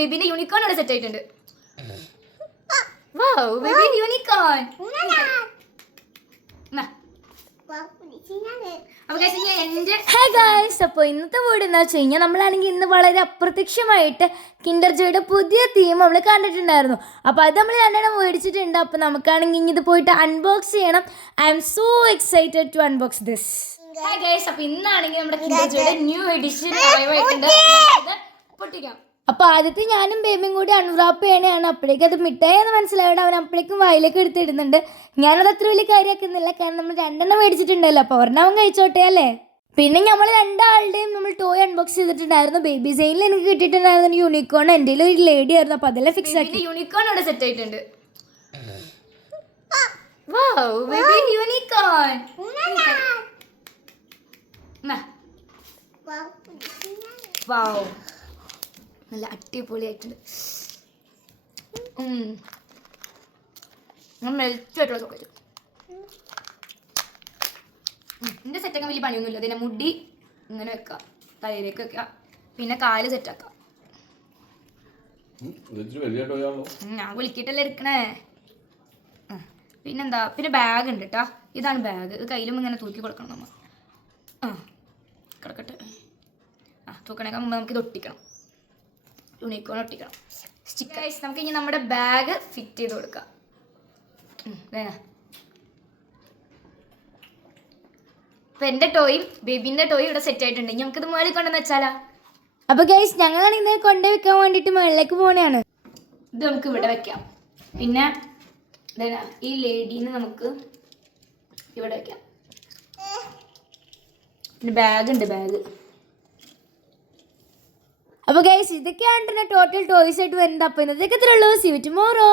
ബേബിന്റെ unicorn അവിടെ set ആയിട്ടുണ്ട്. Wow baby unicorn. അപ്പോൾ ഇന്നത്തെ വീഡിയോ എന്താ വെച്ച് കഴിഞ്ഞാൽ നമ്മളാണെങ്കിൽ ഇന്ന് വളരെ അപ്രത്യക്ഷമായിട്ട് കിൻഡർ ജോയുടെ പുതിയ തീം നമ്മൾ കണ്ടിട്ടുണ്ടായിരുന്നു. അപ്പോൾ അത് നമ്മൾ രണ്ടെണ്ണം മേടിച്ചിട്ടുണ്ട്. അപ്പോൾ നമുക്കാണെങ്കിൽ ഇനി ഇത് പോയിട്ട് അൺബോക്സ് ചെയ്യണം. I am so excited to unbox this. Hi guys, അപ്പോൾ ഇന്നാണെങ്കിൽ നമ്മുടെ കിൻഡർ ജോയുടെ ന്യൂ എഡിഷൻ ആയിട്ടുണ്ട്. പൊട്ടിക്കാം. അപ്പോൾ ആദ്യത്തെ ഞാനും ബേബിയും കൂടി അൺറാപ്പ് ചെയ്യണതാണ്. അപ്പോഴേക്കും അത് മിഠായിന്ന് മനസ്സിലായിട്ട് അവൻ അപ്പോഴേക്കും വായിലേക്ക് എടുത്തിടുന്നുണ്ട്. ഞാനത് അത്ര വലിയ കാര്യമാക്കുന്നില്ല, കാരണം നമ്മൾ രണ്ടെണ്ണം മേടിച്ചിട്ടുണ്ടല്ലോ. അപ്പോൾ ഒരെണ്ണം അവൻ കഴിച്ചോട്ടെ അല്ലേ. പിന്നെ നമ്മൾ രണ്ടാളുടെയും നമ്മൾ ടോയ് അൺബോക്സ് ചെയ്തിട്ടുണ്ടായിരുന്നു. ബേബി സെയിനിൽ എനിക്ക് കിട്ടിയിട്ടുണ്ടായിരുന്നു യൂണിക്കോൺ. എൻ്റെ ഒരു ലേഡി ആയിരുന്നു, അപ്പോൾ അതെല്ലാം ഫിക്സ് ആക്കി. യൂണിക്കോൺ അവിടെ സെറ്റ് ആയിട്ടുണ്ട്. Wow baby unicorn. വൗ നല്ല അടിപൊളിയായിട്ടുണ്ട്. മെൽറ്റായിട്ടുള്ള ചോക്ലേറ്റ്. എൻ്റെ സെറ്റൊക്കെ വലിയ പണിയൊന്നുമില്ല. അതിൻ്റെ മുടി ഇങ്ങനെ വെക്കാം, തലയിലേക്ക് വെക്കാം, പിന്നെ കാല് സെറ്റാക്കാം. ഞാൻ വിളിക്കിട്ടല്ലേ എടുക്കണേ. പിന്നെന്താ, പിന്നെ ബാഗ് ഉണ്ട് കേട്ടോ. ഇതാണ് ബാഗ്. ഇത് കയ്യിലും ഇങ്ങനെ തൂക്കി കൊടുക്കണം നമ്മൾ. കിടക്കട്ടെ. തൂക്കണേക്കാൾ മുമ്പ് നമുക്കിത് ഒട്ടിക്കണം. യൂണിക്കോൺ ഒട്ടിക്കണം. സ്റ്റിക്കേഴ്സ് നമുക്ക് ഇനി നമ്മുടെ ബാഗ് ഫിറ്റ് ചെയ്ത് കൊടുക്കാം. അപ്പം എൻ്റെ ടോയും ബേബിൻ്റെ ടോയും ഇവിടെ സെറ്റ് ആയിട്ടുണ്ട്. ഇനി നമുക്കിത് മുകളിൽ കൊണ്ടുവന്ന് വെച്ചാലാ. അപ്പോൾ ഗൈസ്, ഞങ്ങളാണ് ഇന്നലെ കൊണ്ടുപോയി വെക്കാൻ വേണ്ടിയിട്ട് മുകളിലേക്ക് പോകണതാണ്. ഇത് നമുക്ക് ഇവിടെ വെക്കാം. പിന്നെ ഈ ലേഡീനെ നമുക്ക് ഇവിടെ വെക്കാം. പിന്നെ ബാഗ് ഉണ്ട്, ബാഗ്. അപ്പോൾ ഗൈസ്, ഇതൊക്കെയാണ് ടോട്ടൽ ടോയ്സ് ആയിട്ട് വരുന്നത്. അപ്പോൾ ഇന്നത്തേക്ക് ഇത്രയുള്ളൂ. See you tomorrow.